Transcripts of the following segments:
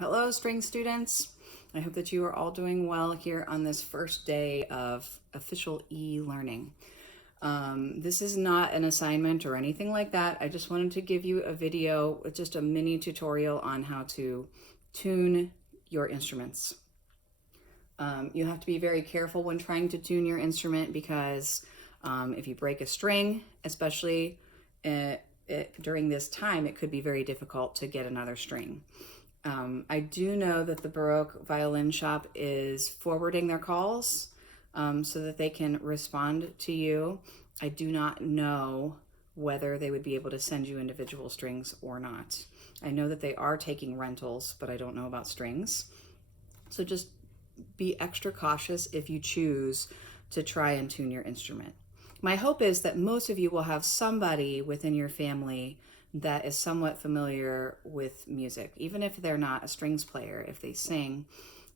Hello, string students. I hope that you are all doing well here on this first day of official e-learning. This is not an assignment or anything like that. I just wanted to give you a video with just a mini tutorial on how to tune your instruments. You have to be very careful when trying to tune your instrument because if you break a string, especially during this time, it could be very difficult to get another string. I do know that the Baroque Violin Shop is forwarding their calls so that they can respond to you. I do not know whether they would be able to send you individual strings or not. I know that they are taking rentals, but I don't know about strings. So just be extra cautious if you choose to try and tune your instrument. My hope is that most of you will have somebody within your family that is somewhat familiar with music, even if they're not a strings player, if they sing,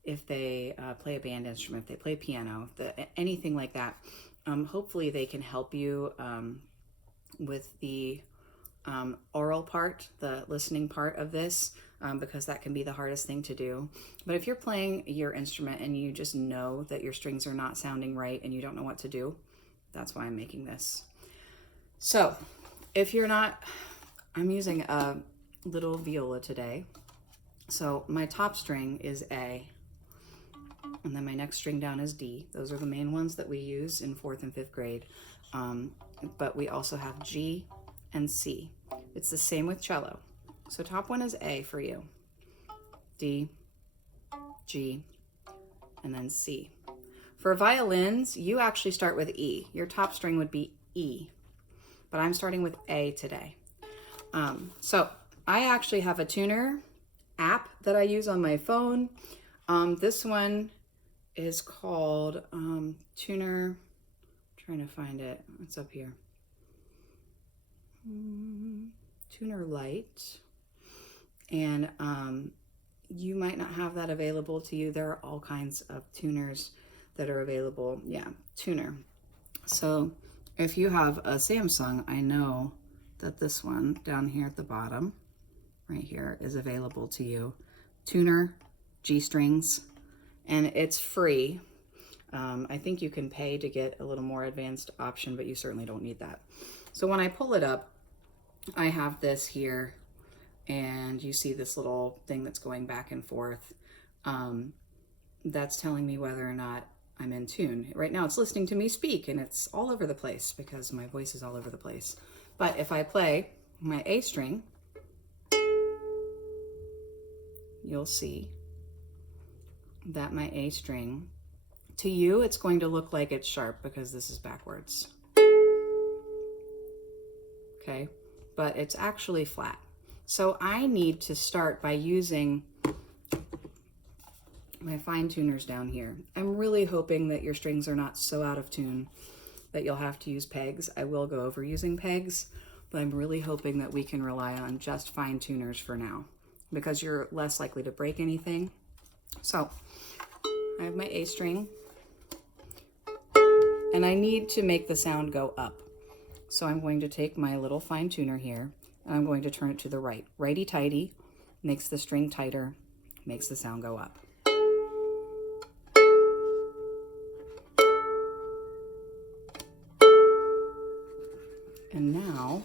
if they play a band instrument, if they play piano, anything like that. Hopefully they can help you with the oral part, the listening part of this, because that can be the hardest thing to do. But if you're playing your instrument and you just know that your strings are not sounding right and you don't know what to do, that's why I'm making this. So if you're not, I'm using a little viola today. So my top string is A, and then my next string down is D. Those are the main ones that we use in 4th and 5th grade. But we also have G and C. It's the same with cello. So top one is A for you. D, G, and then C. For violins, you actually start with E. Your top string would be E, but I'm starting with A today. So I actually have a tuner app that I use on my phone. This one is called Tuner. I'm trying to find it. It's up here. Tuner Lite. And you might not have that available to you. There are all kinds of tuners that are available. Yeah, tuner. So if you have a Samsung, I know that this one down here at the bottom, right here, is available to you. Tuner, G strings, and it's free. I think you can pay to get a little more advanced option, but you certainly don't need that. So when I pull it up, I have this here, and you see this little thing that's going back and forth. That's telling me whether or not I'm in tune. Right now it's listening to me speak, and it's all over the place because my voice is all over the place. But if I play my A string, you'll see that my A string, to you, it's going to look like it's sharp because this is backwards. Okay, but it's actually flat. So I need to start by using my fine tuners down here. I'm really hoping that your strings are not so out of tune that you'll have to use pegs. I will go over using pegs, but I'm really hoping that we can rely on just fine tuners for now because you're less likely to break anything. So I have my A string, and I need to make the sound go up. So I'm going to take my little fine tuner here, and I'm going to turn it to the right. Righty-tighty makes the string tighter, makes the sound go up. And now,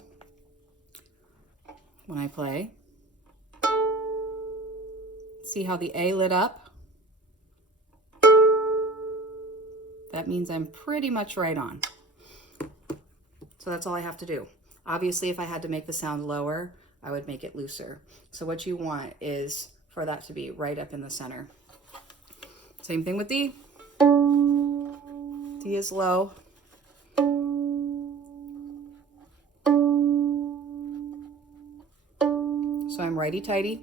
when I play, see how the A lit up? That means I'm pretty much right on. So that's all I have to do. Obviously, if I had to make the sound lower, I would make it looser. So what you want is for that to be right up in the center. Same thing with D. D is low. So I'm righty-tighty,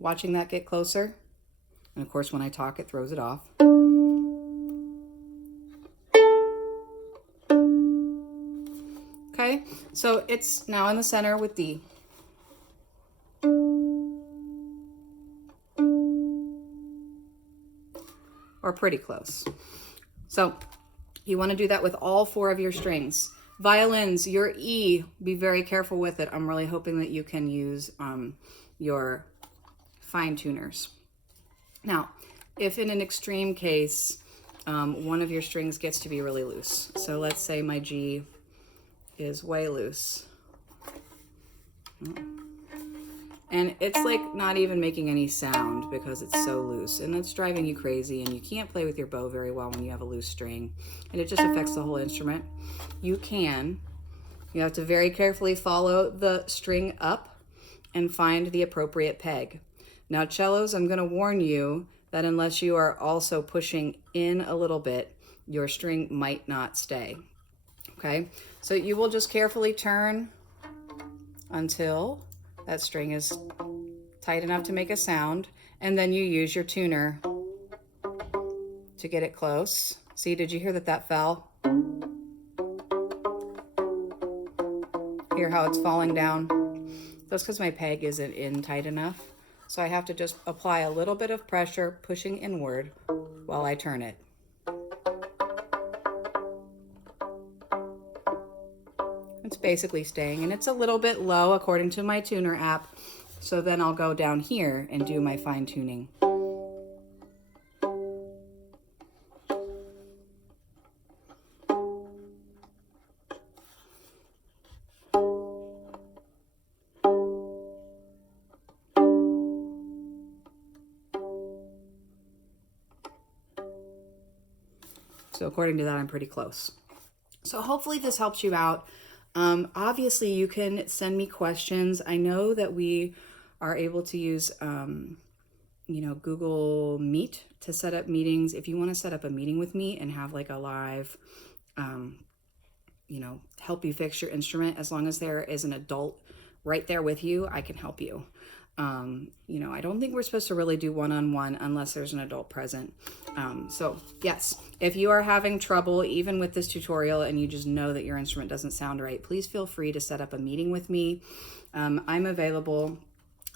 watching that get closer. And of course, when I talk, it throws it off. Okay, so it's now in the center with D. Or pretty close. So you want to do that with all 4 of your strings. Violins, your E, be very careful with it. I'm really hoping that you can use your fine tuners. Now, if in an extreme case, one of your strings gets to be really loose. So let's say my G is way loose. And it's like not even making any sound because it's so loose, and it's driving you crazy, and you can't play with your bow very well when you have a loose string, and it just affects the whole instrument. You have to very carefully follow the string up and find the appropriate peg. Now cellos, I'm going to warn you that unless you are also pushing in a little bit, your string might not stay. Okay, so you will just carefully turn until that string is tight enough to make a sound, and then you use your tuner to get it close. See, did you hear that fell? Hear how it's falling down? That's because my peg isn't in tight enough. So I have to just apply a little bit of pressure, pushing inward while I turn it. It's basically staying, and it's a little bit low according to my tuner app. So then I'll go down here and do my fine tuning. So according to that, I'm pretty close. So hopefully this helps you out. Obviously, you can send me questions. I know that we are able to use, Google Meet to set up meetings. If you want to set up a meeting with me and have like a live, help you fix your instrument, as long as there is an adult right there with you, I can help you. I don't think we're supposed to really do one-on-one unless there's an adult present. So yes, if you are having trouble even with this tutorial and you just know that your instrument doesn't sound right, please feel free to set up a meeting with me. I'm available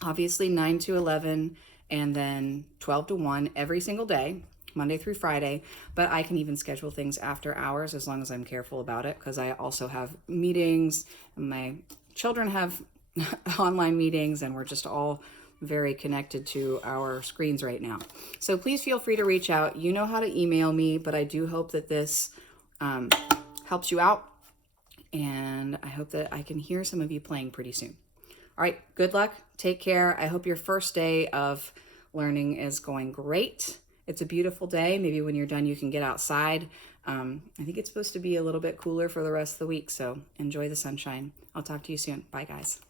obviously 9 to 11 and then 12 to 1 every single day, Monday through Friday, but I can even schedule things after hours as long as I'm careful about it, because I also have meetings and my children have online meetings, and we're just all very connected to our screens right now. So please feel free to reach out. You know how to email me, but I do hope that this helps you out, and I hope that I can hear some of you playing pretty soon. All right, good luck. Take care. I hope your first day of learning is going great. It's a beautiful day. Maybe when you're done, you can get outside. I think it's supposed to be a little bit cooler for the rest of the week, so enjoy the sunshine. I'll talk to you soon. Bye, guys.